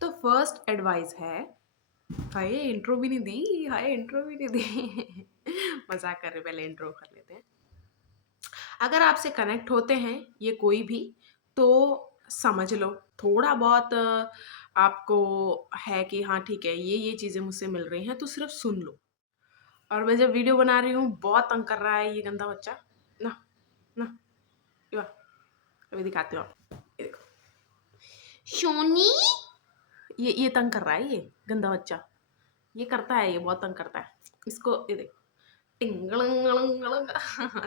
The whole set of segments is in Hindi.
तो फर्स्ट एडवाइस है, हाय इंट्रो भी नहीं दी, हाय इंट्रो भी नहीं दी। मज़ाक कर रहे, पहले इंट्रो कर लेते हैं। अगर आपसे कनेक्ट होते हैं ये कोई भी, तो समझ लो, थोड़ा बहुत आपको है कि हाँ ठीक है, ये चीज़ें मुझसे मिल रही हैं, तो सिर्फ़ सुन लो। और मैं जब वीडियो बना रही हूँ, बहुत तंग कर रहा है ये गंदा बच्चा। ना, ना, ये वाह, अभी दिखाती हूँ आपको, ये देखो। सोनी, ये तंग कर रहा है, ये गंदा बच्चा। ये करता है, ये बहुत तंग करता है। इसको ये देखो, टिंगलंगलंगलंग।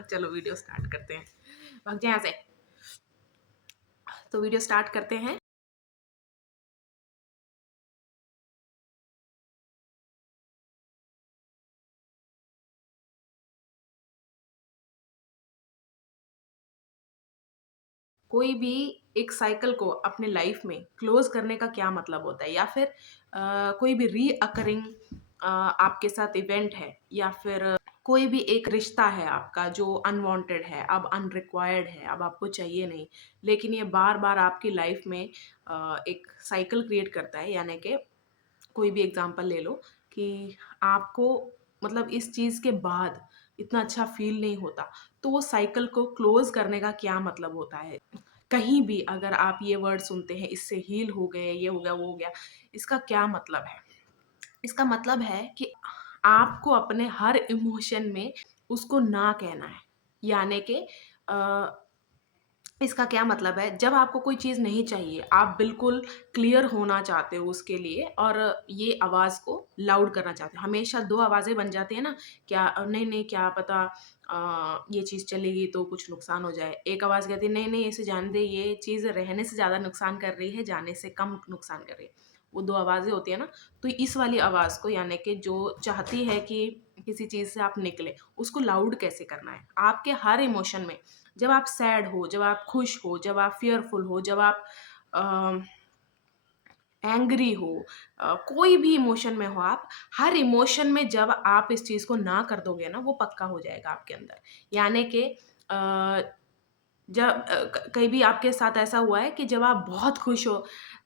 चलो वीडियो स्टार्ट करते हैं। भाग जाए यहाँ से। तो वीडियो स्टार्ट करते हैं। कोई भी एक साइकिल को अपने लाइफ में क्लोज करने का क्या मतलब होता है, या फिर कोई भी रीअकरिंग आपके साथ इवेंट है, या फिर कोई भी एक रिश्ता है आपका जो अनवांटेड है, अब अनरिक्वायर्ड है, अब आपको चाहिए नहीं, लेकिन ये बार बार आपकी लाइफ में एक साइकिल क्रिएट करता है। यानी कि कोई भी एग्जांपल ले लो कि आपको मतलब इस चीज़ के बाद इतना अच्छा फ़ील नहीं होता, तो वो साइकिल को क्लोज़ करने का क्या मतलब होता है? कहीं भी अगर आप ये वर्ड सुनते हैं, इससे हील हो गए, ये हो गया, वो हो गया, इसका क्या मतलब है? इसका मतलब है कि आपको अपने हर इमोशन में उसको ना कहना है। यानी कि अ, इसका क्या मतलब है, जब आपको कोई चीज़ नहीं चाहिए, आप बिल्कुल क्लियर होना चाहते हो उसके लिए और ये आवाज़ को लाउड करना चाहते हो। हमेशा 2 आवाज़ें बन जाती हैं ना, क्या नहीं-नहीं क्या पता ये चीज़ चलेगी तो कुछ नुकसान हो जाए। एक आवाज़ कहती है नहीं-नहीं इसे जाने दे, ये चीज़ रहने से ज़्यादा नुकसान कर रही है, जाने से कम नुकसान कर रही है। वो 2 आवाज़ें होती हैं ना, तो इस वाली आवाज़ को यानी कि जो चाहती है कि किसी चीज़ से आप निकलें, उसको लाउड कैसे करना है? आपके हर इमोशन में, जब आप सैड हो, जब आप खुश हो, जब आप फ़ियरफुल हो, जब आप अ, एंग्री हो, कोई भी इमोशन में हो आप, हर इमोशन में जब आप इस चीज़ को ना कर दोगे ना, वो पक्का हो जाएगा आपके अंदर। यानी कि जब कहीं भी आपके साथ ऐसा हुआ है कि जब आप बहुत खुश हो,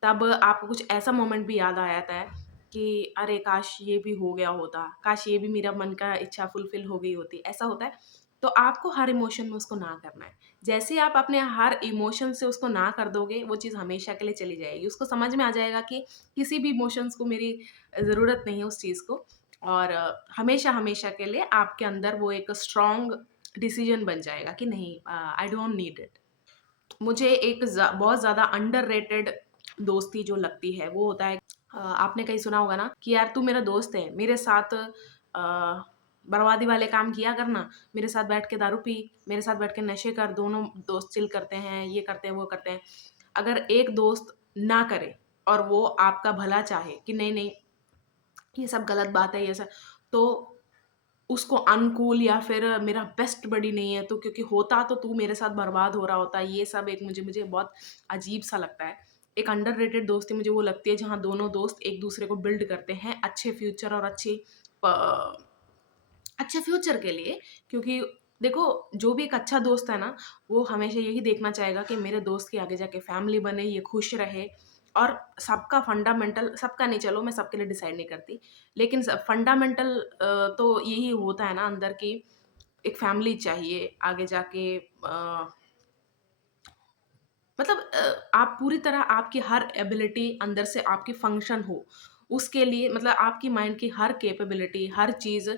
तब आपको कुछ ऐसा मोमेंट भी याद आ जाता है कि अरे काश ये भी हो गया होता, काश ये भी मेरा मन का इच्छा फुलफ़िल हो गई होती, ऐसा होता है। तो आपको हर इमोशन में उसको ना करना है। जैसे ही आप अपने हर इमोशन से उसको ना कर दोगे, वो चीज़ हमेशा के लिए चली जाएगी। उसको समझ में आ जाएगा कि किसी भी इमोशंस को मेरी ज़रूरत नहीं है उस चीज़ को, और हमेशा-हमेशा के लिए आपके अंदर वो एक स्ट्रॉन्ग डिसीजन बन जाएगा कि नहीं, आई डोंट नीड इट। मुझे एक बहुत ज़्यादा अंडररेटेड दोस्ती जो लगती है वो होता है, आपने कहीं सुना होगा ना कि यार तू मेरा दोस्त है, मेरे साथ बर्बादी वाले काम किया करना, मेरे साथ बैठ के दारू पी, मेरे साथ बैठ के नशे कर, दोनों दोस्त चिल करते हैं, ये करते हैं, वो करते हैं। अगर एक दोस्त ना करे और वो आपका भला चाहे कि नहीं-नहीं ये सब गलत बात है, ये सब, तो उसको अनकूल या फिर मेरा बेस्ट बडी नहीं है, तो क्योंकि होता तो तू मेरे साथ बर्बाद हो रहा होता, ये सब एक मुझे मुझे बहुत अजीब-सा लगता है। एक अंडररेटेड दोस्ती मुझे वो लगती है जहाँ दोनों दोस्त एक-दूसरे को बिल्ड करते हैं अच्छे फ्यूचर और अच्छे फ्यूचर के लिए। क्योंकि देखो, जो भी एक अच्छा दोस्त है ना, वो हमेशा यही देखना चाहेगा कि मेरे दोस्त की आगे जाके फैमिली बने, ये खुश रहे, और सबका फंडामेंटल, सबका नहीं, चलो मैं सबके लिए डिसाइड नहीं करती, लेकिन फंडामेंटल तो यही होता है ना अंदर की, एक फैमिली चाहिए आगे जाके, मतलब आप पूरी तरह, आपकी हर एबिलिटी अंदर से आपकी फंक्शन हो, उसके लिए मतलब आपकी माइंड की हर कैपेबिलिटी, हर चीज़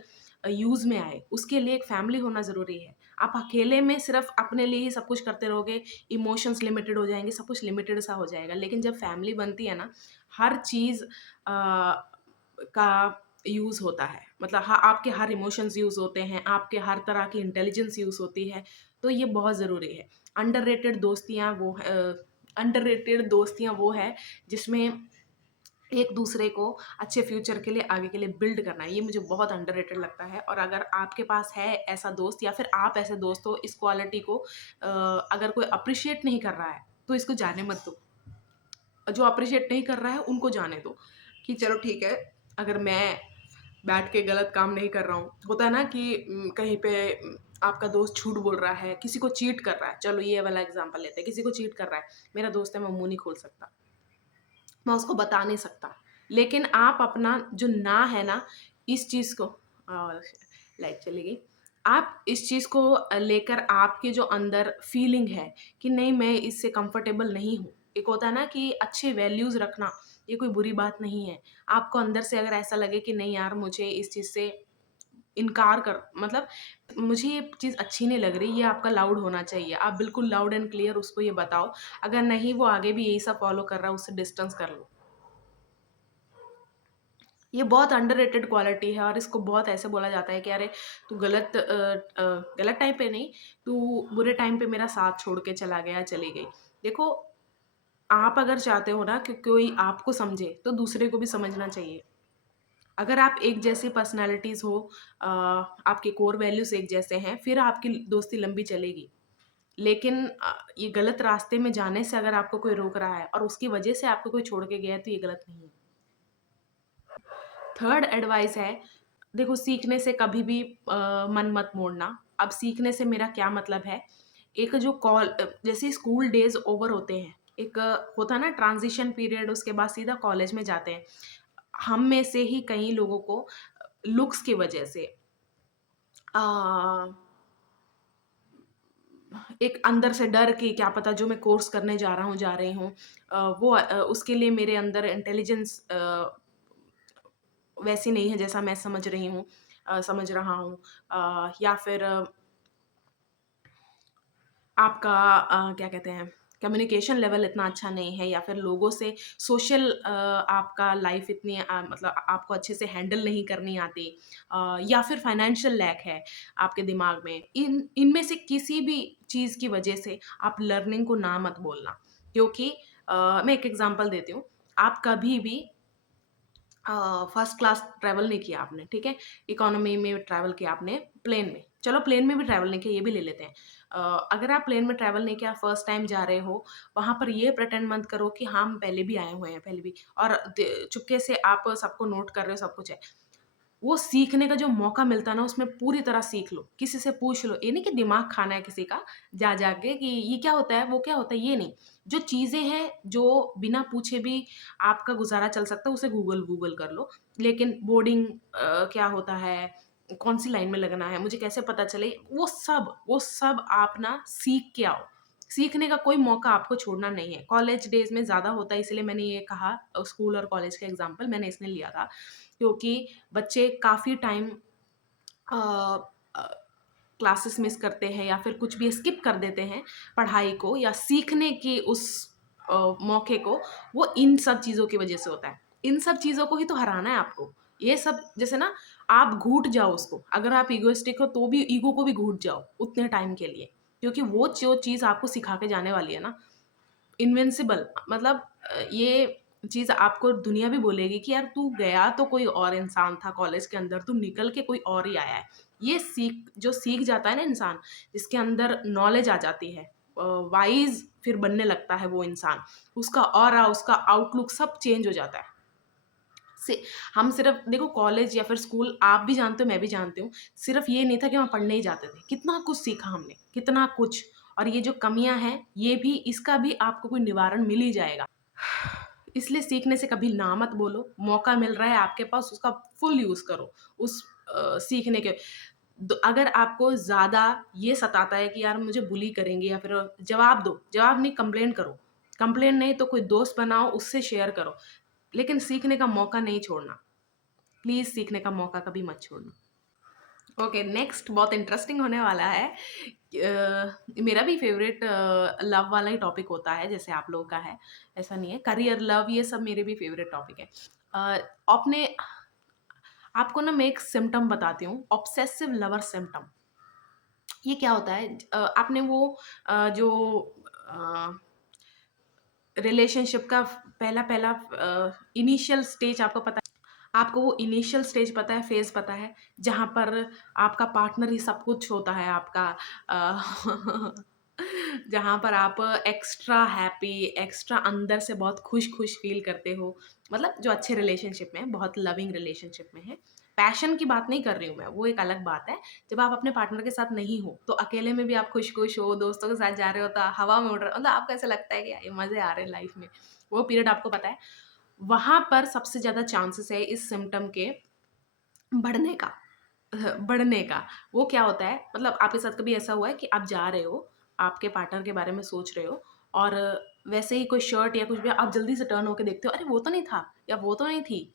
यूज़ में आए, उसके लिए एक फैमिली होना ज़रूरी है। आप अकेले में सिर्फ़ अपने लिए ही सब कुछ करते रहोगे, इमोशंस लिमिटेड हो जाएँगे, सब कुछ लिमिटेड सा हो जाएगा। लेकिन जब फैमिली बनती है ना, हर चीज़ का यूज़ होता है। मतलब आपके हर इमोशंस यूज़ होते हैं, आपके हर तरह की इंटेलिजेंस यूज़ होती है, तो ये बहुत ज़रूरी है। अंडररेटेड दोस्तियाँ वो अंडररेटेड दोस्तियाँ वो है जिसमें एक दूसरे को अच्छे फ्यूचर के लिए, आगे के लिए बिल्ड करना है। ये मुझे बहुत अंडररेटेड लगता है, और अगर आपके पास है ऐसा दोस्त, या फिर आप ऐसे दोस्त हो, इस क्वालिटी को अगर कोई अप्रिशिएट नहीं कर रहा है, तो इसको जाने मत दो। जो अप्रिशिएट नहीं कर रहा है उनको जाने दो कि चलो ठीक है, अगर मैं बैठ के गलत काम नहीं कर रहा हूँ। होता है ना कि कहीं पे आपका दोस्त झूठ बोल रहा है, किसी को चीट कर रहा है, चलो ये वाला एग्ज़ाम्पल लेते हैं, किसी को चीट कर रहा है, मेरा दोस्त है, मैं मुँह नहीं खोल सकता। मैं उसको बता नहीं सकता। लेकिन आप अपना जो ना है ना, इस चीज़ को लाइट चली गई। आप इस चीज़ को लेकर आपके जो अंदर फीलिंग है कि नहीं मैं इससे कंफर्टेबल नहीं हूँ। एक होता है ना कि अच्छे वैल्यूज़ रखना, ये कोई बुरी बात नहीं है। आपको अंदर से अगर ऐसा लगे कि नहीं यार मुझे इस चीज़ से इनकार कर मतलब मुझे ये चीज़ अच्छी नहीं लग रही, ये आपका लाउड होना चाहिए। आप बिल्कुल लाउड एंड क्लियर उसको ये बताओ। अगर नहीं वो आगे भी यही सब फॉलो कर रहा है, उससे डिस्टेंस कर लो। ये बहुत अंडररेटेड क्वालिटी है और इसको बहुत ऐसे बोला जाता है कि अरे तू गलत टाइम पे नहीं, तू बुरे टाइम पे मेरा साथ छोड़ के चला गया, चली गई। देखो, आप अगर चाहते हो ना कि कोई आपको समझे, तो दूसरे को भी समझना चाहिए। अगर आप एक जैसी पर्सनैलिटीज़ हो, आपके कोर वैल्यूज़ एक जैसे हैं, फिर आपकी दोस्ती लंबी चलेगी। लेकिन ये गलत रास्ते में जाने से अगर आपको कोई रोक रहा है और उसकी वजह से आपको कोई छोड़ के गया है, तो ये गलत नहीं है। थर्ड एडवाइस है, देखो सीखने से कभी भी मन मत मोड़ना। अब सीखने से मेरा क्या मतलब है, एक जो जैसे स्कूल डेज़ ओवर होते हैं, एक होता है ना ट्रांज़िशन पीरियड, उसके बाद सीधा कॉलेज में जाते हैं। हम में से ही कई लोगों को लुक्स की वजह से अ, एक अंदर से डर कि क्या पता जो मैं कोर्स करने जा रहा हूँ, जा रही हूँ, उसके लिए मेरे अंदर इंटेलिजेंस वैसी नहीं है जैसा मैं समझ रही हूँ, समझ रहा हूँ, या फिर आपका क्या कहते हैं, कम्युनिकेशन लेवल इतना अच्छा नहीं है, या फिर लोगों से सोशल आपका लाइफ इतनी मतलब आपको अच्छे से हैंडल नहीं करनी आती, या फिर फाइनेंशियल लैक है आपके दिमाग में। इनमें से किसी भी चीज़ की वजह से आप लर्निंग को ना मत बोलना। क्योंकि मैं एक एग्जांपल देती हूँ। आप कभी भी फर्स्ट क्लास ट्रैवल नहीं किया आपने, ठीक है? इकोनॉमी में ट्रैवल किया आपने, प्लेन में। चलो प्लेन में भी ट्रैवल नहीं किया, ये भी ले लेते हैं। अगर आप प्लेन में ट्रैवल नहीं किया, फर्स्ट टाइम जा रहे हो, वहाँ पर ये प्रिटेंड मत करो कि हाँ, हम पहले भी आए हुए हैं, पहले भी, और चुपके से आप सबको नोट कर रहे हो, सब कुछ है। वो सीखने का जो मौका मिलता है ना, उसमें पूरी तरह सीख लो, किसी से पूछ लो। ये नहीं कि दिमाग खाना है किसी का जा के कि ये क्या होता है, वो क्या होता है, ये नहीं। जो चीज़ें हैं, जो बिना पूछे भी आपका गुज़ारा चल सकता है, उसे गूगल गूगल कर लो। लेकिन बोर्डिंग क्या होता है, कौन-सी लाइन में लगना है, मुझे कैसे पता चले, वो सब आप ना सीख के आओ। सीखने का कोई मौका आपको छोड़ना नहीं है। कॉलेज डेज़ में ज़्यादा होता है, इसलिए मैंने ये कहा, स्कूल और कॉलेज का एग्ज़ाम्पल मैंने इसलिए लिया था, क्योंकि बच्चे काफ़ी टाइम अ अ, क्लासेस मिस करते हैं या फिर कुछ भी स्किप कर देते हैं पढ़ाई को या सीखने की उस मौके को, वो इन सब चीज़ों की वजह से होता है। इन सब चीज़ों को ही तो हराना है आपको। ये सब जैसे ना, आप घूट जाओ उसको, अगर आप इगोइस्टिक हो तो भी ईगो को भी घूट जाओ उतने टाइम के लिए, क्योंकि वो जो चीज़ आपको सिखा के जाने वाली है ना, इनविंसिबल, मतलब ये चीज़ आपको दुनिया भी बोलेगी कि यार तू गया तो कोई और इंसान था कॉलेज के अंदर, तू निकल के कोई और ही आया है। ये सीख जाता है ना इंसान, जिसके अंदर नॉलेज आ जाती है, वाइज़ फिर बनने लगता है वो इंसान। उसका ऑरा, उसका आउटलुक सब चेंज हो जाता है। से हम सिर्फ़ देखो कॉलेज या फिर स्कूल, आप भी जानते हो, मैं भी जानती हूँ, सिर्फ़ ये नहीं था कि वहाँ पढ़ने ही जाते थे। कितना कुछ सीखा हमने, कितना कुछ। और ये जो कमियाँ हैं, ये भी, इसका भी आपको कोई निवारण मिल ही जाएगा। इसलिए सीखने से कभी ना मत बोलो, मौका मिल रहा है आपके पास, उसका फुल यूज़ करो। उस सीखने के अगर आपको ज़्यादा ये सताता है कि यार मुझे बुली करेंगे या फिर, जवाब दो, जवाब नहीं, कंप्लेंट करो। कंप्लेंट नहीं तो कोई दोस्त बनाओ, उससे शेयर करो। लेकिन सीखने का मौका नहीं छोड़ना। प्लीज़ सीखने का मौका कभी मत छोड़ना। ओके, नेक्स्ट बहुत इंटरेस्टिंग होने वाला है। मेरा भी फ़ेवरेट लव वाला ही टॉपिक होता है, जैसे आप लोगों का है, ऐसा नहीं है। करियर, लव, ये सब मेरे भी फ़ेवरेट टॉपिक है। आपने आपको ना मैं एक सिम्पटम बताती हूँ, ऑब्सेसिव लवर सिम्पटम। ये क्या होता है, आपने वो जो अ, रिलेशनशिप का पहला-पहला इनिशियल स्टेज आपको पता है? आपको वो इनिशियल स्टेज पता है, फ़ेज़ पता है, जहाँ पर आपका पार्टनर ही सब कुछ होता है आपका, अ, जहाँ पर आप एक्स्ट्रा हैप्पी, एक्स्ट्रा अंदर से बहुत खुश-खुश फ़ील करते हो। मतलब जो अच्छे रिलेशनशिप में हैं, बहुत लविंग रिलेशनशिप में हैं। पैशन की बात नहीं कर रही हूँ मैं, वो एक अलग बात है। जब आप अपने पार्टनर के साथ नहीं हो, तो अकेले में भी आप खुश-खुश हो, दोस्तों के साथ जा रहे हो तो हवा में उड़ रहे हो, मतलब आपको ऐसा लगता है कि यार ये मज़े आ रहे हैं लाइफ़ में। वो पीरियड आपको पता है। वहाँ पर सबसे ज़्यादा चांसेस है इस सिम्पटम के बढ़ने का। बढ़ने का। वो क्या होता है, मतलब आपके साथ कभी ऐसा हुआ है कि आप जा रहे हो, आपके पार्टनर के बारे में सोच रहे हो और वैसे ही कोई शर्ट या कुछ भी आप जल्दी से टर्न होके देखते हो, अरे वो तो नहीं था या वो तो नहीं थी।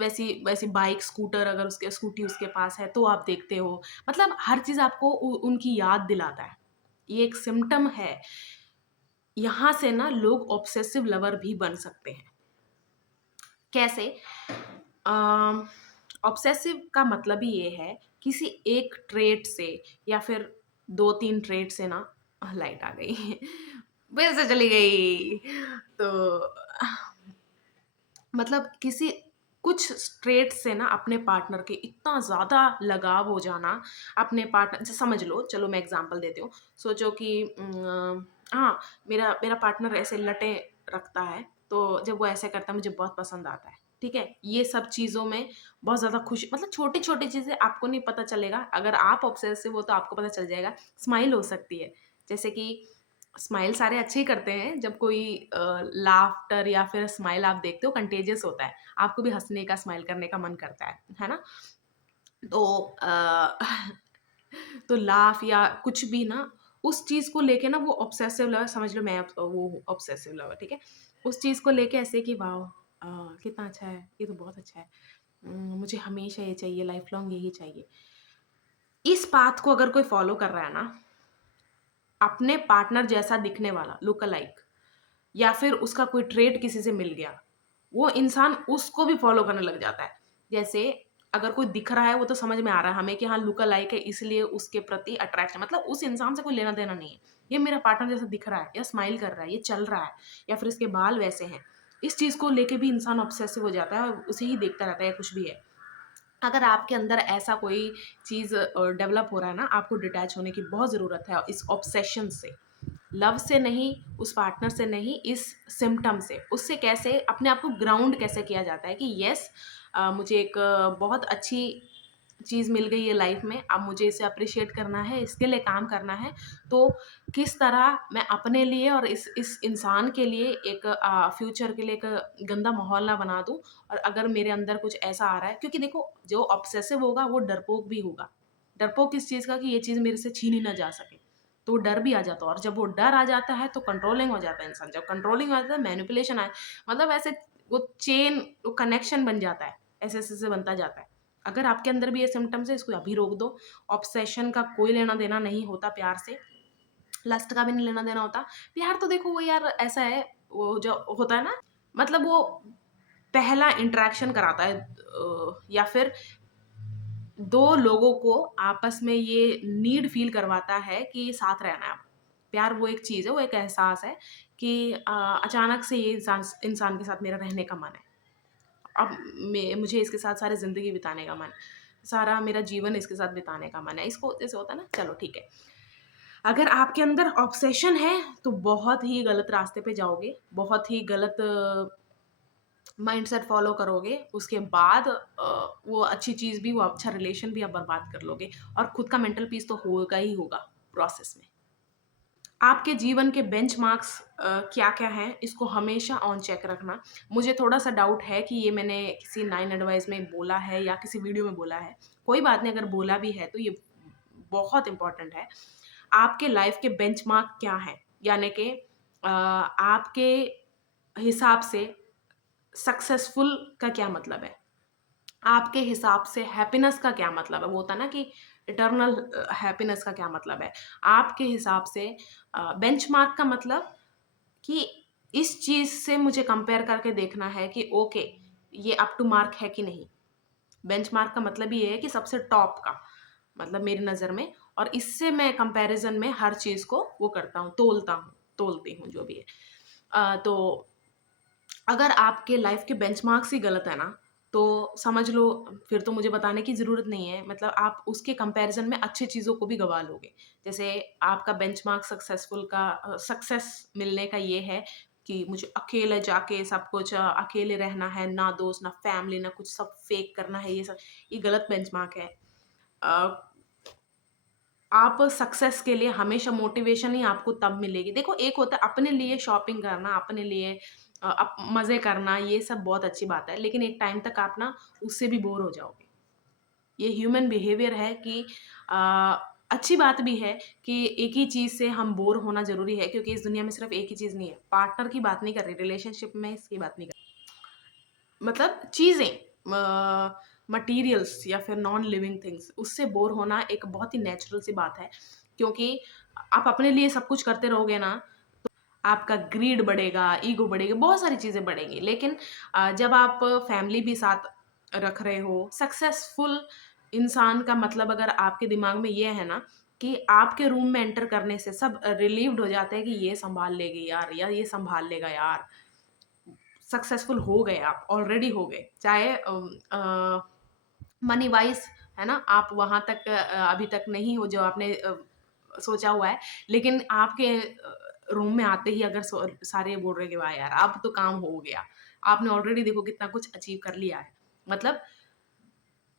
वैसी वैसी बाइक, स्कूटर अगर उसके स्कूटी उसके पास है तो आप देखते हो। मतलब हर चीज़ आपको उ उनकी याद दिलाता है। ये एक सिम्पटम है। यहाँ से ना लोग ऑब्सेसिव लवर भी बन सकते हैं। कैसे? ऑब्सेसिव का मतलब ही ये है किसी एक ट्रेट से या फिर 2-3 ट्रेट से ना लाइट आ गई फिर से चली गई। तो मतलब किसी कुछ ट्रेट से ना अपने पार्टनर के इतना ज़्यादा लगाव हो जाना, अपने पार्टनर जैसे समझ लो, चलो मैं एग्ज़ाम्पल देती हूँ। सोचो कि हाँ, मेरा मेरा पार्टनर ऐसे लटें रखता है, तो जब वो ऐसे करता है मुझे बहुत पसंद आता है, ठीक है? ये सब चीज़ों में बहुत ज़्यादा खुशी, मतलब छोटी-छोटी चीज़ें आपको नहीं पता चलेगा, अगर आप ऑब्सेसिव हो तो आपको पता चल जाएगा। स्माइल हो सकती है, जैसे कि स्माइल सारे अच्छे ही करते हैं, जब कोई लाफ्टर या फिर स्माइल आप देखते हो कंटेजियस होता है, आपको भी हँसने का, स्माइल करने का मन करता है ना? तो तो लाफ या कुछ भी ना, उस चीज़ को लेके ना वो ऑब्सेसिव लवर, समझ लो मैं वो हूँ ऑब्सेसिव लवर, ठीक है? उस चीज़ को लेके ऐसे कि वाओ! कितना अच्छा है, ये तो बहुत अच्छा है। मुझे हमेशा ये चाहिए, लाइफ लॉन्ग यही चाहिए। इस पाथ को अगर कोई फॉलो कर रहा है ना, अपने पार्टनर जैसा दिखने वाला लुक अलाइक, या फिर उसका कोई ट्रेट किसी से मिल गया, वो इंसान उसको भी फ़ॉलो करने लग जाता है। जैसे अगर कोई दिख रहा है, वो तो समझ में आ रहा है हमें कि हाँ, लुक अलाइक है, इसलिए उसके प्रति अट्रैक्शन, मतलब उस इंसान से कोई लेना-देना नहीं है। ये मेरा पार्टनर जैसा दिख रहा है या स्माइल कर रहा है, ये चल रहा है या फिर इसके बाल वैसे हैं। इस चीज़ को लेके भी इंसान ऑब्सेसिव हो जाता है और उसे ही देखता रहता है या कुछ भी है। अगर आपके अंदर ऐसा कोई चीज़ डेवलप हो रहा है ना, आपको डिटैच होने की बहुत ज़रूरत है इस ऑब्सेशन से। लव से नहीं, उस पार्टनर से नहीं, इस सिम्पटम से। उससे कैसे अपने आप को ग्राउंड कैसे किया जाता है कि येस, मुझे एक बहुत अच्छी चीज़ मिल गई है लाइफ में, अब मुझे इसे अप्रिशिएट करना है, इसके लिए काम करना है। तो किस तरह मैं अपने लिए और इस इंसान के लिए एक फ्यूचर के लिए एक गंदा माहौल ना बना दूँ, और अगर मेरे अंदर कुछ ऐसा आ रहा है, क्योंकि देखो जो ऑब्सेसिव होगा वो डरपोक भी होगा। डरपोक किस चीज़ का, कि ये चीज़ मेरे से छीनी ना जा सके। तो डर भी आ जाता है, और जब वो डर आ जाता है तो कंट्रोलिंग हो जाता है इंसान। जब कंट्रोलिंग हो जाता है, मैनिपुलेशन आए, मतलब ऐसे वो चेन, वो कनेक्शन बन जाता है, ऐसे-ऐसे बनता जाता है। अगर आपके अंदर भी ये सिम्पटम्स है, इसको अभी रोक दो। ऑब्सेशन का कोई लेना-देना नहीं होता प्यार से, लस्ट का भी नहीं लेना-देना होता। प्यार तो देखो वो यार ऐसा है, वो जो होता है ना, मतलब वो पहला इंटरैक्शन कराता है, या फिर 2 लोगों को आपस में ये नीड फ़ील करवाता है कि साथ रहना है अब। प्यार वो एक चीज़ है, वो एक एहसास है कि अचानक से ये इंसान के साथ मेरा रहने का मन है। अब मुझे इसके साथ सारी ज़िंदगी बिताने का मन है। सारा मेरा जीवन इसके साथ बिताने का मन है। इसको जैसे होता है ना, चलो ठीक है। अगर आपके अंदर ऑब्सेशन है, तो बहुत ही गलत रास्ते पे जाओगे, बहुत ही गलत माइंडसेट फ़ॉलो करोगे, उसके बाद वो अच्छी चीज़ भी, वो अच्छा रिलेशन भी आप बर्बाद कर लोगे, और खुद का मेंटल पीस तो होगा ही होगा प्रोसेस में। आपके जीवन के बेंचमार्क्स क्या-क्या हैं, इसको हमेशा ऑन चेक रखना। मुझे थोड़ा-सा डाउट है कि ये मैंने किसी 9 एडवाइस में बोला है या किसी वीडियो में बोला है। कोई बात नहीं, अगर बोला भी है तो ये बहुत इम्पोर्टेंट है। आपके लाइफ़ के बेंचमार्क क्या हैं? यानी कि आपके हिसाब से सक्सेसफुल का क्या मतलब है? आपके हिसाब से हैप्पीनेस का क्या मतलब है? वो होता है ना कि इटर्नल हैप्पीनेस का क्या मतलब है? आपके हिसाब से बेंचमार्क का मतलब कि इस चीज़ से मुझे कंपेयर करके देखना है कि ओके, ये अप टू मार्क है कि नहीं। बेंचमार्क का मतलब ये है कि सबसे टॉप का, मतलब मेरी नज़र में, और इससे मैं कंपैरिज़न में हर चीज़ को वो करता हूँ, तोलती हूँ जो भी है। तो अगर आपके लाइफ के बेंचमार्क्स ही गलत है ना, तो समझ लो फिर तो मुझे बताने की ज़रूरत नहीं है। मतलब आप उसके कंपैरिज़न में अच्छी चीज़ों को भी गँवा लोगे। जैसे आपका बेंचमार्क सक्सेस मिलने का ये है कि मुझे अकेले जाके सब कुछ अकेले रहना है, ना दोस्त, ना फैमिली, ना कुछ, सब फेक करना है, ये गलत बेंचमार्क है। अ, आप सक्सेस के लिए हमेशा मोटिवेशन ही आपको तब मिलेगी। देखो, एक होता है अपने लिए शॉपिंग करना, अपने लिए मज़े करना, ये सब बहुत अच्छी बात है, लेकिन एक टाइम तक आप ना उससे भी बोर हो जाओगे। ये ह्यूमन बिहेवियर है कि अ, अच्छी बात भी है कि एक ही चीज़ से हम बोर होना ज़रूरी है, क्योंकि इस दुनिया में सिर्फ़ एक ही चीज़ नहीं है। पार्टनर की बात नहीं कर रही, रिलेशनशिप में इसकी बात नहीं कर मतलब चीज़ें, मटीरियल्स या फिर नॉन लिविंग थिंग्स, उससे बोर होना एक बहुत ही नेचुरल सी बात है, क्योंकि आप अपने लिए सब कुछ करते रहोगे ना, आपका ग्रीड बढ़ेगा, ईगो बढ़ेगा, बहुत सारी चीज़ें बढ़ेंगी। लेकिन जब आप फैमिली भी साथ रख रहे हो, सक्सेसफुल इंसान का मतलब अगर आपके दिमाग में ये है ना कि आपके रूम में एंटर करने से सब रिलीव्ड हो जाते हैं कि ये सँभाल लेगी यार, या ये सँभाल लेगा यार। सक्सेसफुल हो गए आप, ऑलरेडी हो गए। चाहे मनी वाइज़, है ना? आप वहाँ तक अभी तक नहीं हो जो आपने सोचा हुआ है, लेकिन आपके रूम में आते ही अगर सारे बोल रहे हैं कि वाह यार, अब तो काम हो गया। आपने ऑलरेडी देखो कितना कुछ अचीव कर लिया है। मतलब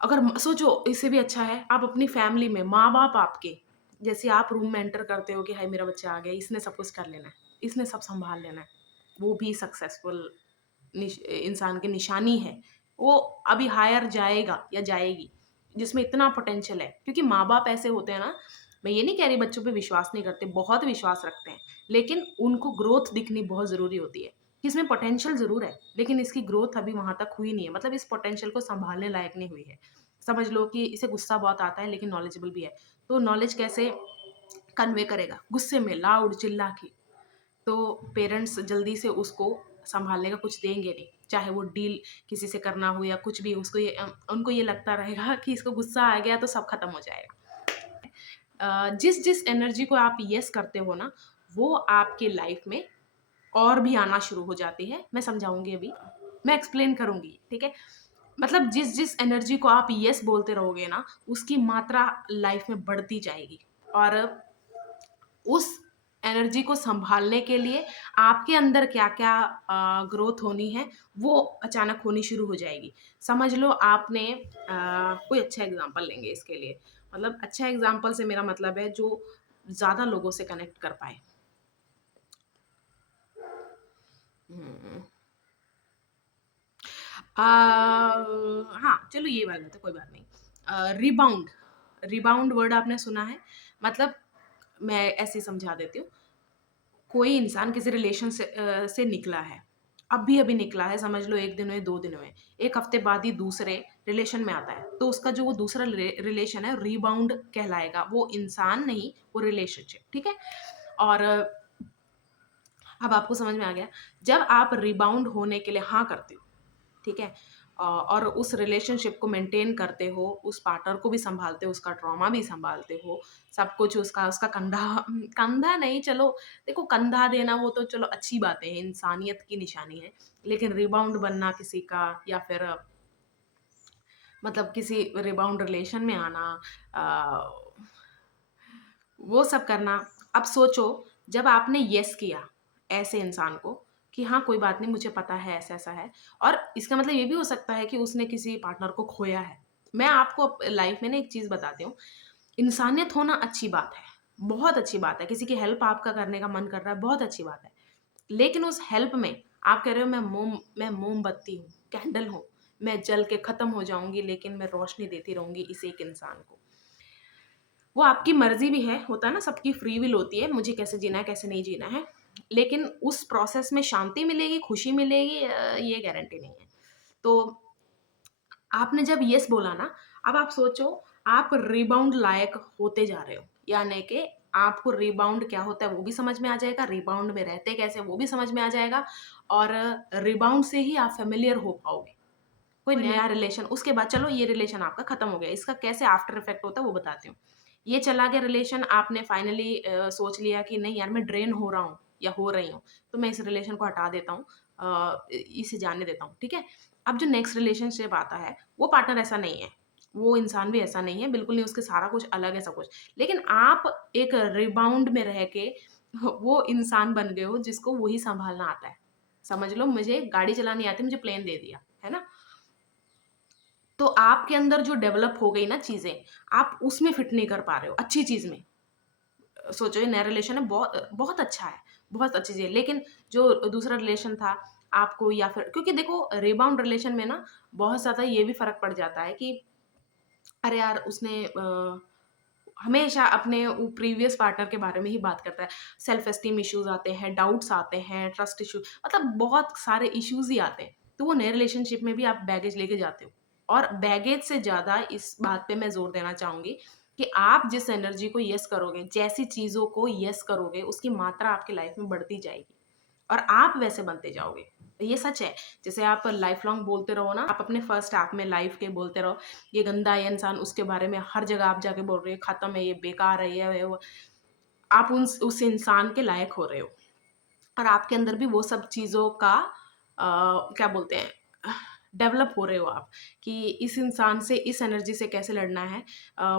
अगर सोचो इससे भी अच्छा है, आप अपनी फैमिली में माँ-बाप आपके, जैसे आप रूम में एंटर करते हो कि हाय मेरा बच्चा आ गया, इसने सब कुछ कर लेना है, इसने सब सँभाल लेना है। वो भी सक्सेसफुल इंसान की निशानी है। वो अभी हायर जाएगा या जाएगी, जिसमें इतना पोटेंशियल है। क्योंकि माँ-बाप ऐसे होते हैं ना, मैं ये नहीं कह रही बच्चों पे विश्वास नहीं करते, बहुत विश्वास रखते हैं, लेकिन उनको ग्रोथ दिखनी बहुत ज़रूरी होती है, कि इसमें पोटेंशियल ज़रूर है, लेकिन इसकी ग्रोथ अभी वहाँ तक हुई नहीं है, मतलब इस पोटेंशियल को सँभालने लायक नहीं हुई है। समझ लो कि इसे गुस्सा बहुत आता है, लेकिन नॉलेजेबल भी है। तो नॉलेज कैसे कन्वे करेगा? गुस्से में, लाउड चिल्ला के। तो पेरेंट्स जल्दी से उसको सँभालने का कुछ देंगे नहीं। चाहे वो डील किसी से करना हो या कुछ भी, उसको ये उनको ये लगता रहेगा कि इसको गुस्सा आ गया तो सब खत्म हो जाएगा। जिस-जिस एनर्जी को आप येस करते हो ना, वो आपकी लाइफ़ में और भी आना शुरू हो जाती है। मैं समझाऊँगी अभी, मैं एक्सप्लेन करूँगी, ठीक है? मतलब जिस-जिस एनर्जी को आप येस बोलते रहोगे ना, उसकी मात्रा लाइफ़ में बढ़ती जाएगी, और उस एनर्जी को सँभालने के लिए आपके अंदर क्या-क्या ग्रोथ होनी है, वो अचानक होनी शुरू हो जाएगी। समझ लो आपने कोई अच्छा एग्ज़ाम्पल लेंगे इसके लिए, मतलब अच्छा एग्ज़ाम्पल से मेरा मतलब है जो ज़्यादा लोगों से कनेक्ट कर पाए। हुँ। हाँ, चलो ये वाला तो कोई बात नहीं। रिबाउंड, रिबाउंड वर्ड आपने सुना है? मतलब मैं ऐसे ही समझा देती हूँ। कोई इंसान किसी रिलेशन से निकला है, अभी-अभी निकला है, समझ लो 1 दिन हुए, 2 दिन हुए, 1 हफ्ते बाद ही दूसरे रिलेशन में आता है, तो उसका जो वो दूसरा रिलेशन है रीबाउंड कहलाएगा, वो इंसान नहीं, वो रिलेशनशिप, ठीक है? और अब आपको समझ में आ गया, जब आप रिबाउंड होने के लिए हाँ करते हो, ठीक है? और उस रिलेशनशिप को मेंटेन करते हो, उस पार्टनर को भी सँभालते हो, उसका ट्रॉमा भी सँभालते हो, सब कुछ उसका उसका कंधा कंधा नहीं, चलो देखो कंधा देना वो तो चलो अच्छी बात है, इंसानियत की निशानी है। लेकिन रिबाउंड बनना किसी का, या फिर मतलब किसी रिबाउंड रिलेशन में आना, अ, वो सब करना। अब सोचो, जब आपने येस किया ऐसे इंसान को कि हाँ, कोई बात नहीं, मुझे पता है ऐसा-ऐसा है, और इसका मतलब ये भी हो सकता है कि उसने किसी पार्टनर को खोया है। मैं आपको लाइफ में ना एक चीज़ बताती हूँ, इंसानियत होना अच्छी बात है, बहुत अच्छी बात है, किसी की हेल्प आपका करने का मन कर रहा है, बहुत अच्छी बात है। लेकिन उस हेल्प में आप कह रहे हो मैं मोमबत्ती हूँ, कैंडल हूँ, मैं जल के खत्म हो जाऊँगी, लेकिन मैं रोशनी देती रहूँगी इस एक इंसान को। वो आपकी मर्ज़ी भी है, होता है ना, सबकी फ्री विल होती है, मुझे कैसे जीना है, कैसे नहीं जीना है। लेकिन उस प्रोसेस में शांति मिलेगी, खुशी मिलेगी, ये गारंटी नहीं है। तो आपने जब येस बोला ना, अब आप सोचो, आप रिबाउंड लायक होते जा रहे हो। यानी कि आपको रिबाउंड क्या होता है वो भी समझ में आ जाएगा, रिबाउंड में रहते कैसे वो भी समझ में आ जाएगा, और रिबाउंड से ही आप फ़ैमिलियर हो पाओगे। कोई नया रिलेशन, उसके बाद चलो ये रिलेशन आपका खत्म हो गया, इसका कैसे आफ्टर इफेक्ट होता है वो बताती हूँ। ये चला गया रिलेशन, आपने फाइनली सोच लिया कि नहीं यार मैं ड्रेन हो रहा हूँ या हो रही हूँ, तो मैं इस रिलेशन को हटा देता हूँ, इसे जाने देता हूँ, ठीक है? अब जो नेक्स्ट रिलेशनशिप आता है, वो पार्टनर ऐसा नहीं है, वो इंसान भी ऐसा नहीं है, बिल्कुल नहीं, उसके सारा कुछ अलग है सब कुछ। लेकिन आप एक रिबाउंड में रह के वो इंसान बन गए हो जिसको वही सँभालना आता है। समझ लो मुझे गाड़ी चलानी आती है, मुझे प्लेन दे दिया, है ना? तो आपके अंदर जो डेवलप हो गई ना चीज़ें, आप उसमें फिट नहीं कर पा रहे हो, अच्छी चीज़ में। सोचो ये नया रिलेशन है, बहुत बहुत अच्छा है, बहुत अच्छी चीज़ है। लेकिन जो दूसरा रिलेशन था, आपको, या फिर क्योंकि देखो रिबाउंड रिलेशन में ना बहुत ज़्यादा ये भी फ़र्क पड़ जाता है कि अरे यार उसने हमेशा अपने प्रीवियस पार्टनर के बारे में ही बात करता है। सेल्फ एस्टीम इश्यूज़ आते हैं, डाउट्स आते हैं, ट्रस्ट इश्यू, मतलब बहुत सारे इश्यूज़ ही आते हैं। तो वो नए रिलेशनशिप में भी आप बैगेज लेके जाते हो। और बैगेज से ज़्यादा इस बात पे मैं ज़ोर देना चाहूँगी कि आप जिस एनर्जी को येस करोगे, जैसी चीज़ों को येस करोगे, उसकी मात्रा आपकी लाइफ में बढ़ती जाएगी। और आप वैसे बनते जाओगे। ये सच है। जैसे आप लाइफ लॉन्ग बोलते रहो ना, आप अपने फर्स्ट ऐप में लाइफ के बोलते रहो, ये गंदा है ये इंसान, उसके बारे में हर जगह आप जाके बोल रहे हो, खत्म है, ये बेकार है, ये है, वो। आप उस इंसान के लायक हो रहे हो। और आपके अंदर भी वो सब चीज़ों का क्या बोलते हैं, डेवलप हो रहे हो आप, कि इस इंसान से, इस एनर्जी से कैसे लड़ना है,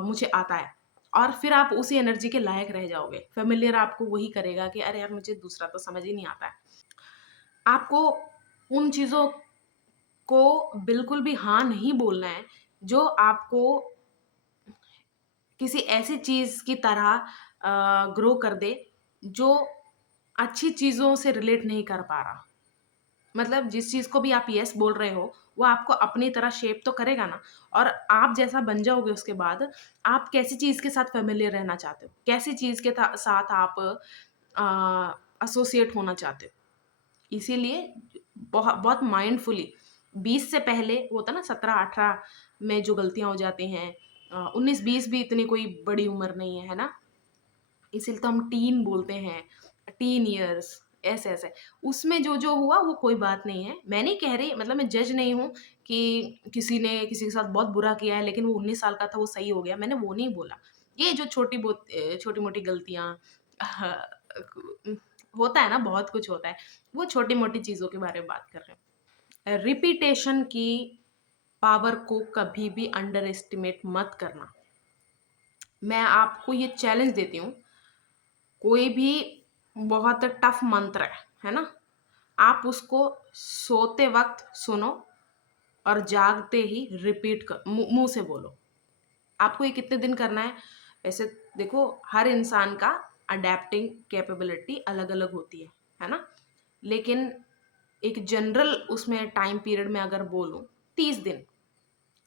मुझे आता है। और फिर आप उसी एनर्जी के लायक रह जाओगे। फ़ैमिलियर आपको वही करेगा कि अरे यार मुझे दूसरा तो समझ ही नहीं आता है। आपको उन चीज़ों को बिल्कुल भी हाँ नहीं बोलना है, जो आपको किसी ऐसी चीज़ की तरह ग्रो कर दे, जो अच्छी चीज़ों से रिलेट नहीं कर पा रहा। मतलब जिस चीज़ को भी आप येस बोल रहे हो, वो आपको अपनी तरह शेप तो करेगा ना। और आप जैसा बन जाओगे उसके बाद, आप कैसी चीज़ के साथ फ़ैमिलियर रहना चाहते हो? कैसी चीज़ के साथ आप एसोसिएट होना चाहते हो? इसीलिए बहुत माइंडफुली 20 से पहले वो होता है ना, 17-18 में जो गलतियाँ हो जाती हैं, 19-20 भी इतनी कोई बड़ी उम्र नहीं है, है ना? इसीलिए तो हम टीन बोलते हैं, टीन इयर्स, ऐसे-ऐसे। उसमें जो-जो हुआ वो कोई बात नहीं है। मैं नहीं कह रही, मतलब मैं जज नहीं हूँ कि किसी ने किसी के साथ बहुत बुरा किया है लेकिन वो 19 साल का था, वो सही हो गया, मैंने वो नहीं बोला। ये जो छोटी-मोटी गलतियाँ होता है ना, बहुत कुछ होता है। वो छोटी-मोटी चीज़ों के बारे में बात कर रहे हैं। रिपिटेशन की पावर को कभी भी अंडर एस्टिमेट मत करना। मैं आपको ये चैलेंज देती हूँ, कोई भी बहुत टफ मंत्र है ना? आप उसको सोते वक़्त सुनो और जागते ही रिपीट मुँह से बोलो। आपको ये कितने दिन करना है? वैसे देखो, हर इंसान का अडैप्टिंग कैपेबिलिटी अलग-अलग होती है ना? लेकिन एक जनरल उसमें टाइम पीरियड में अगर बोलूँ, 30 दिन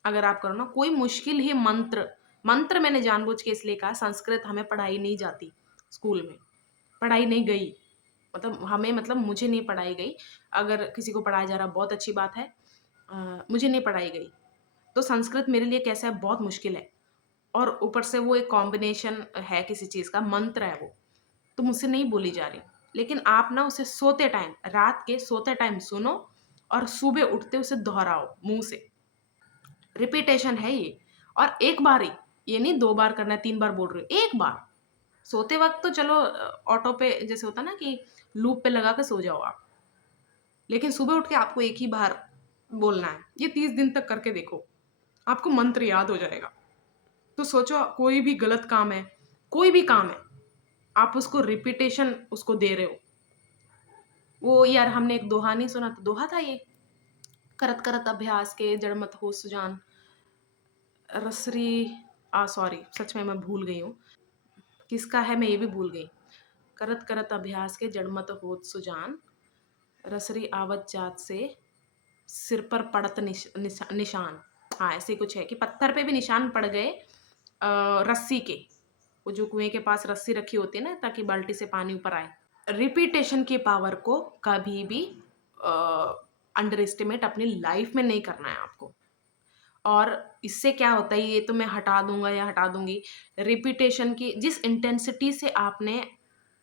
अगर आप करो ना, कोई मुश्किल ही मंत्र, मंत्र मैंने जानबूझ के इसलिए कहा, संस्कृत हमें पढ़ाई नहीं जाती स्कूल में, पढ़ाई नहीं गई। मतलब हमें, मतलब मुझे नहीं पढ़ाई गई। अगर किसी को पढ़ाया जा रहा, बहुत अच्छी बात है। मुझे नहीं पढ़ाई गई। तो संस्कृत मेरे लिए कैसा है, बहुत मुश्किल है। और ऊपर से वो एक कॉम्बिनेशन है किसी चीज़ का, मंत्र है वो, तो मुझसे नहीं बोली जा रही। लेकिन आप ना उसे सोते टाइम, रात के सोते टाइम सुनो और सुबह उठते उसे दोहराओ मुँह से। रिपीटेशन है ये। और एक बार ही, ये नहीं 2 बार करना है, 3 बार बोल रही हूँ, एक बार। सोते वक़्त तो चलो ऑटो पे जैसे होता है ना कि लूप पे लगा के सो जाओ आप। लेकिन सुबह उठ के आपको एक ही बार बोलना है। ये 30 दिन तक करके देखो, आपको मंत्र याद हो जाएगा। तो सोचो, कोई भी गलत काम है, कोई भी काम है, आप उसको रिपिटेशन उसको दे रहे हो। वो यार हमने एक दोहा नहीं सुना था, दोहा था ये, करत करत अभ्यास के जड़ मत हो सुजान, रसरी, सॉरी सच में मैं भूल गई हूँ। किसका है मैं ये भी भूल गई। करत करत अभ्यास के जड़ मत होत सुजान, रसरी आवत जात से सिर पर पड़त निशान। हाँ, ऐसे ही कुछ है कि पत्थर पे भी निशान पड़ गए रस्सी के। वो जो कुएँ के पास रस्सी रखी होती है ना, ताकि बाल्टी से पानी ऊपर आए। रिपीटेशन की पावर को कभी भी अंडर एस्टिमेट अपनी लाइफ में नहीं करना है आपको। और इससे क्या होता है, ये तो मैं हटा दूँगा या हटा दूँगी। रिपिटेशन की जिस इंटेंसिटी से आपने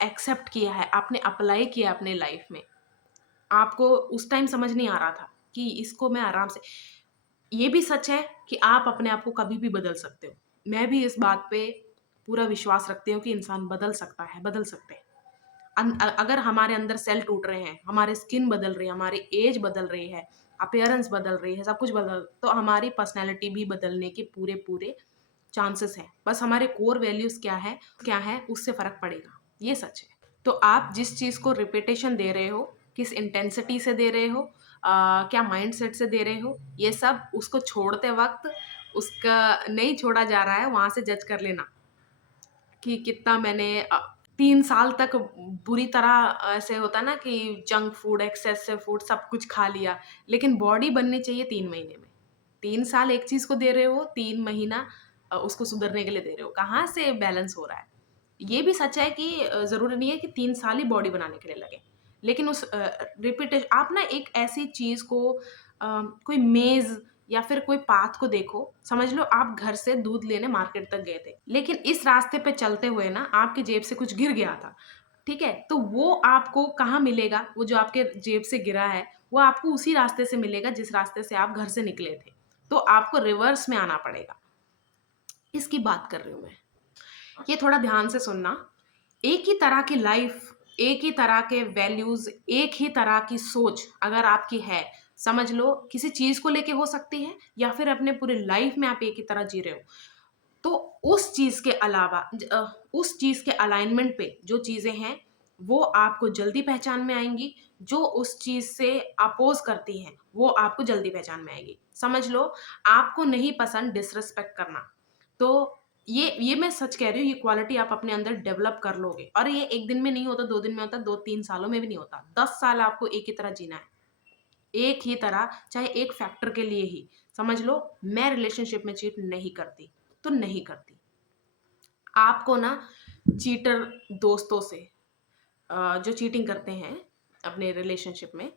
एक्सेप्ट किया है, आपने अप्लाई किया अपने लाइफ में, आपको उस टाइम समझ नहीं आ रहा था कि इसको मैं आराम से, ये भी सच है कि आप अपने आप को कभी भी बदल सकते हो। मैं भी इस बात पे पूरा विश्वास रखती हूँ कि इंसान बदल सकता है, बदल सकते हैं। अगर हमारे अंदर सेल टूट रहे हैं, हमारे स्किन बदल रही है, हमारी एज बदल रही है, अपीयरेंस बदल रही है, सब कुछ बदल, तो हमारी पर्सनैलिटी भी बदलने के पूरे-पूरे चांसेस हैं। बस हमारे कोर वैल्यूज़ क्या है उससे फ़र्क पड़ेगा, ये सच है। तो आप जिस चीज़ को रिपिटेशन दे रहे हो, किस इंटेंसिटी से दे रहे हो, क्या माइंडसेट से दे रहे हो, ये सब उसको छोड़ते वक़्त, उसका नहीं छोड़ा जा रहा है, वहाँ से जज कर लेना कि कितना मैंने 3 साल तक बुरी तरह ऐसे होता है ना कि जंक फूड, एक्सेसिव फूड सब कुछ खा लिया, लेकिन बॉडी बननी चाहिए 3 महीने में। 3 साल एक चीज़ को दे रहे हो, 3 महीना उसको सुधरने के लिए दे रहे हो। कहाँ से बैलेंस हो रहा है? ये भी सच है कि ज़रूरी नहीं है कि 3 साल ही बॉडी बनाने के लिए लगे। लेकिन उस आप ना एक ऐसी चीज़ को कोई मेज़ या फिर कोई पाथ को देखो, समझ लो आप घर से दूध लेने मार्केट तक गए थे। लेकिन इस रास्ते पे चलते हुए ना आपकी जेब से कुछ गिर गया था, ठीक है? तो वो आपको कहाँ मिलेगा? वो जो आपके जेब से गिरा है, वो आपको उसी रास्ते से मिलेगा जिस रास्ते से आप घर से निकले थे। तो आपको रिवर्स में आना पड़ेगा। इसकी बात कर रही हूँ मैं। ये थोड़ा ध्यान से सुनना। एक ही तरह की लाइफ, एक ही तरह के वैल्यूज़, एक ही तरह की सोच अगर आपकी है, समझ लो किसी चीज़ को लेके हो सकती है या फिर अपने पूरे लाइफ में आप एक ही तरह जी रहे हो। तो उस चीज़ के अलावा उस चीज़ के अलाइनमेंट पे जो चीज़ें हैं, वो आपको जल्दी पहचान में आएँगी, जो उस चीज़ से अपोज़ करती हैं, वो आपको जल्दी पहचान में आएगी। समझ लो, आपको नहीं पसंद डिसरिस्पेक्ट करना, तो ये मैं सच कह रही हूँ, ये क्वालिटी आप अपने अंदर डेवलप कर लोगे और ये 1 दिन में नहीं होता, 2 दिन में होता, 2-3 सालों में भी नहीं होता। 10 साल आपको एक ही तरह जीना है, एक ही तरह, चाहे एक फैक्टर के लिए ही। समझ लो, मैं रिलेशनशिप में चीट नहीं करती, तो नहीं करती। आपको ना चीटर दोस्तों से जो चीटिंग करते हैं अपने रिलेशनशिप में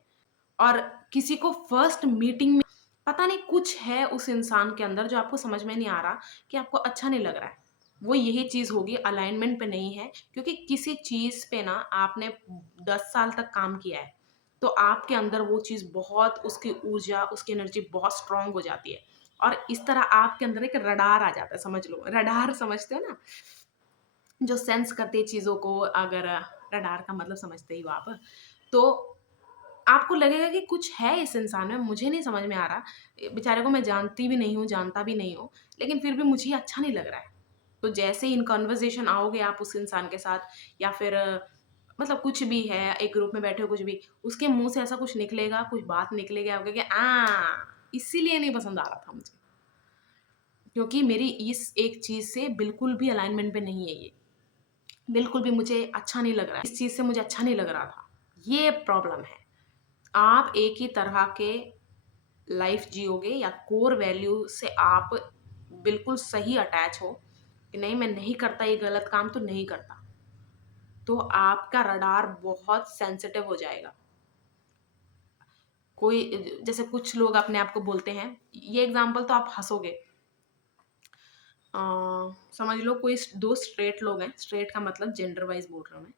और किसी को फर्स्ट मीटिंग में पता नहीं कुछ है उस इंसान के अंदर जो आपको समझ में नहीं आ रहा कि आपको अच्छा नहीं लग रहा है। वो यही चीज़ होगी, अलाइनमेंट पे नहीं है, क्योंकि किसी चीज़ पे ना आपने 10 साल तक काम किया है, तो आपके अंदर वो चीज़ बहुत, उसकी ऊर्जा, उसकी एनर्जी बहुत स्ट्रांग हो जाती है और इस तरह आपके अंदर एक रडार आ जाता है। समझ लो, रडार समझते हो ना? जो सेंस करती है चीज़ों को, अगर रडार का मतलब समझते ही हो आप, तो आपको लगेगा कि कुछ है इस इंसान में, मुझे नहीं समझ में आ रहा, बेचारे को मैं जानती भी नहीं हूँ, जानता भी नहीं हूँ, लेकिन फिर भी मुझे ये अच्छा नहीं लग रहा है। तो जैसे ही इन कन्वर्सेशन आओगे आप उस इंसान के साथ या फिर मतलब कुछ भी है, एक ग्रुप में बैठे हो कुछ भी, उसके मुँह से ऐसा कुछ निकलेगा, कुछ बात निकलेगी, आप कहोगे इसीलिए नहीं पसंद आ रहा था मुझे, क्योंकि मेरी इस एक चीज़ से बिल्कुल भी अलाइनमेंट पे नहीं है ये। बिल्कुल भी मुझे अच्छा नहीं लग रहा है, इस चीज़ से मुझे अच्छा नहीं लग रहा था। ये प्रॉब्लम है। आप एक ही तरह के लाइफ़ जियोगे या कोर वैल्यू से आप बिल्कुल सही अटैच हो कि नहीं, मैं नहीं करता ये गलत काम, तो नहीं करता। तो आपका रडार बहुत सेंसिटिव हो जाएगा। कोई जैसे कुछ लोग अपने आप को बोलते हैं, ये एग्ज़ाम्पल तो आप हँसोगे। अ, समझ लो कोई 2 स्ट्रेट लोग हैं, स्ट्रेट का मतलब जेंडर वाइज़ बोल रहा हूँ मैं।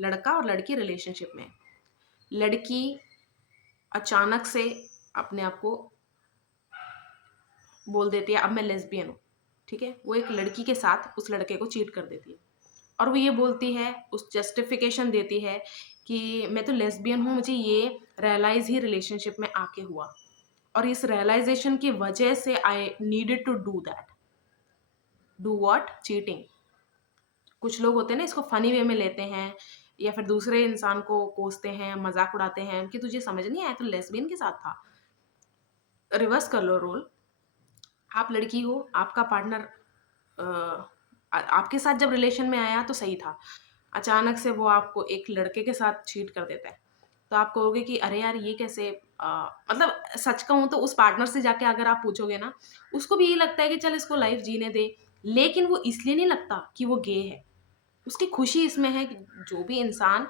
लड़का और लड़की रिलेशनशिप में है। लड़की अचानक से अपने आप को बोल देती है, अब मैं लेस्बियन हूँ, ठीक है? वो एक लड़की के साथ उस लड़के को चीट कर देती है और वो ये बोलती है, उस जस्टिफिकेशन देती है कि मैं तो लेस्बियन हूँ, मुझे ये रियलाइज़ ही रिलेशनशिप में आके हुआ और इस रियलाइज़ेशन की वजह से I needed to do that. Do what? Cheating. कुछ लोग होते हैं ना, इसको फ़नी वे में लेते हैं या फिर दूसरे इंसान को कोसते हैं, मज़ाक उड़ाते हैं कि तुझे समझ नहीं आया, तू लेस्बियन के साथ था। रिवर्स कर लो रोल। आप लड़की हो, आपका पार्टनर अ, आपके साथ जब रिलेशन में आया तो सही था। अचानक से वो आपको एक लड़के के साथ चीट कर देता है। तो आप कहोगे कि अरे यार ये कैसे, मतलब सच कहूँ तो उस पार्टनर से जाके अगर आप पूछोगे ना, उसको भी यही लगता है कि चल इसको लाइफ़ जीने दे। लेकिन वो इसलिए नहीं लगता कि वो गे है। उसकी खुशी इसमें है कि जो भी इंसान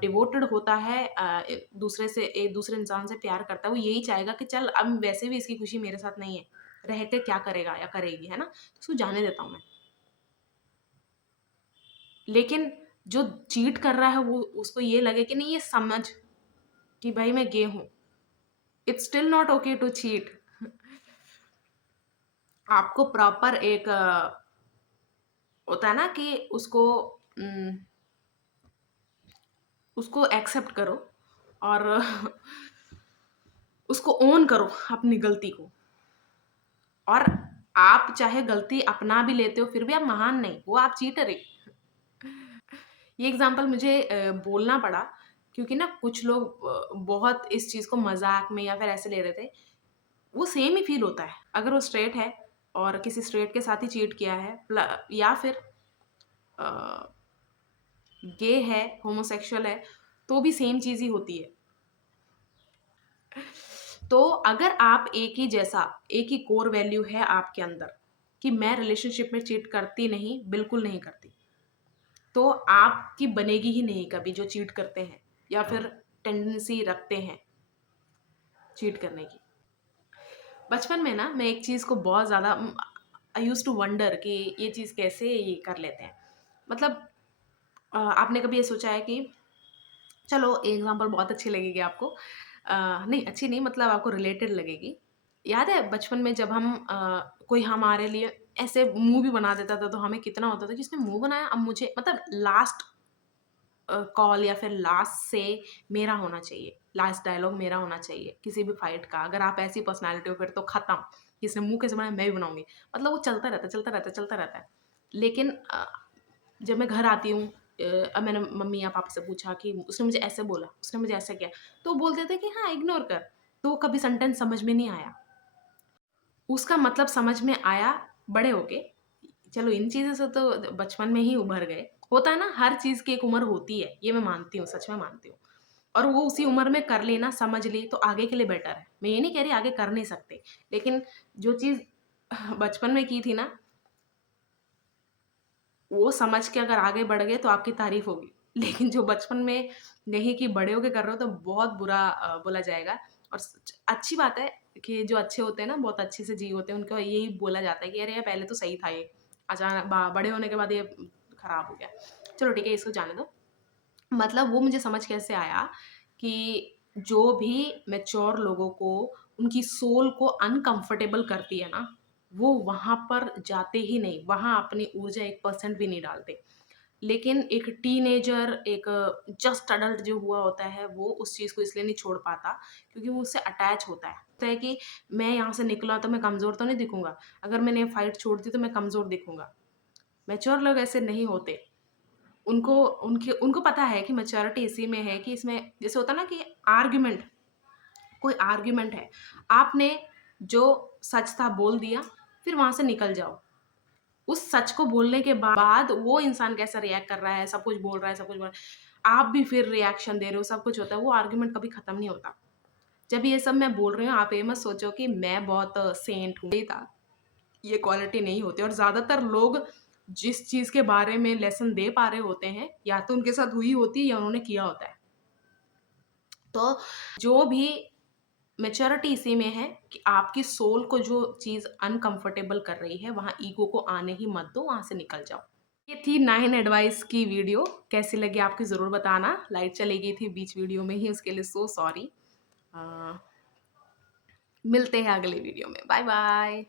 डिवोटेड होता है, दूसरे से, एक दूसरे इंसान से प्यार करता है, वो यही चाहेगा कि चल अब वैसे भी इसकी खुशी मेरे साथ नहीं है, रह के क्या करेगा या करेगी, है ना? तो उसको जाने देता हूँ मैं। लेकिन जो चीट कर रहा है वो, उसको ये लगे कि नहीं, ये समझ कि भाई मैं गे हूँ। It's still not okay to cheat. आपको प्रॉपर एक होता है ना कि उम, उसको एक्सेप्ट करो और उसको ओन करो अपनी गलती को। और आप चाहे गलती अपना भी लेते हो, फिर भी आप महान नहीं, वो आप चीटर ही। ये एग्ज़ाम्पल मुझे बोलना पड़ा क्योंकि ना कुछ लोग बहुत इस चीज़ को मज़ाक में या फिर ऐसे ले रहे थे। वो सेम ही फ़ील होता है। अगर वो स्ट्रेट है और किसी स्ट्रेट के साथ ही चीट किया है, प्ल या फिर गे है, होमोसेक्सुअल है, तो भी सेम चीज़ ही होती है। तो अगर आप एक ही कोर वैल्यू है आपके अंदर कि मैं रिलेशनशिप में चीट करती नहीं, बिल्कुल नहीं करती, तो आपकी बनेगी ही नहीं कभी जो चीट करते हैं या फिर टेंडेंसी रखते हैं चीट करने की। बचपन में ना मैं एक चीज़ को बहुत ज़्यादा आई यूज्ड टू वंडर कि ये चीज़ कैसे ये कर लेते हैं। मतलब आपने कभी ये सोचा है कि चलो एग्ज़ाम्पल बहुत अच्छी लगेगी आपको। नहीं अच्छी नहीं मतलब आपको रिलेटेड लगेगी। याद है बचपन में जब हम कोई हमारे लिए ऐसे मुँह भी बना देता था तो हमें कितना होता था कि इसने मुँह बनाया अब मुझे मतलब लास्ट कॉल या फिर लास्ट से मेरा होना चाहिए, लास्ट डायलॉग मेरा होना चाहिए किसी भी फाइट का। अगर आप ऐसी पर्सनैलिटी हो फिर तो खत्म, किसने मुँह कैसे बनाया मैं भी बनाऊँगी। मतलब वो चलता रहता है, चलता रहता है, चलता रहता है। लेकिन जब मैं घर आती हूँ अब मैंने मम्मी या पापा से पूछा कि उसने मुझे ऐसे बोला, उसने मुझे ऐसा किया, तो वो बोलते थे कि हाँ, इग्नोर कर। तो कभी सेंटेंस समझ में नहीं आया। उसका मतलब समझ में आया बड़े होके। चलो इन चीज़ों से तो बचपन में ही उभर गए। होता है ना हर चीज़ की एक उम्र होती है, ये मैं मानती हूँ, सच में मानती हूँ। और वो उसी उम्र में कर ली ना, समझ ली तो आगे के लिए बेटर है। मैं ये नहीं कह रही आगे कर नहीं सकते, लेकिन जो चीज़ बचपन में की थी ना, वो समझ के अगर आगे बढ़ गए तो आपकी तारीफ़ होगी। लेकिन जो बचपन में नहीं कि बड़े होके कर रहे हो तो बहुत बुरा बोला जाएगा। और सच अच्छी बात है कि जो अच्छे होते हैं ना, बहुत अच्छे से जी होते हैं, उनको यही बोला जाता है कि अरे यार पहले तो सही था ये, अचानक बड़े होने के बाद ये खराब हो गया। चलो ठीक है इसको जाने दो। मतलब वो मुझे समझ कैसे आया कि जो भी मैच्योर लोगों को उनकी सोल को अनकंफर्टेबल करती है ना, वो वहाँ पर जाते ही नहीं, वहाँ अपनी ऊर्जा 1% भी नहीं डालते। लेकिन एक टीनेजर, एक जस्ट अडल्ट जो हुआ होता है, वो उस चीज़ को इसलिए नहीं छोड़ पाता क्योंकि वो उससे अटैच होता है। होता है कि मैं यहाँ से निकला तो मैं कमज़ोर तो नहीं दिखूँगा, अगर मैंने ये फाइट छोड़ दी तो मैं कमज़ोर दिखूँगा। मैच्योर लोग ऐसे नहीं होते। उनको उनको पता है कि मैच्योरिटी इसी में है कि इसमें जैसे होता है ना कि आर्ग्यूमेंट, कोई आर्ग्यूमेंट है, आपने जो सच था बोल दिया, फिर वहाँ से निकल जाओ। उस सच को बोलने के बाद वो इंसान कैसा रिएक्ट कर रहा है, सब कुछ बोल रहा है, सब कुछ बोल रहा है, आप भी फिर रिएक्शन दे रहे हो, सब कुछ होता है, वो आर्ग्यूमेंट कभी खत्म नहीं होता। जब ये सब मैं बोल रही हूँ, आप ये मत सोचो कि मैं बहुत सेंट हूँ, नहीं था। ये क्वालिटी नहीं होती और ज़्यादातर लोग जिस चीज़ के बारे में लेसन दे पा रहे होते हैं, या तो उनके साथ हुई होती है या उन्होंने किया होता है। तो जो भी मैच्योरिटी इसी में है कि आपकी सोल को जो चीज़ अनकंफर्टेबल कर रही है, वहाँ ईगो को आने ही मत दो, वहाँ से निकल जाओ। ये थी 9 एडवाइस की वीडियो, कैसी लगी आपकी ज़रूर बताना। लाइट चली गई थी बीच वीडियो में ही, उसके लिए सो सॉरी। अ, मिलते हैं अगले वीडियो में। Bye bye.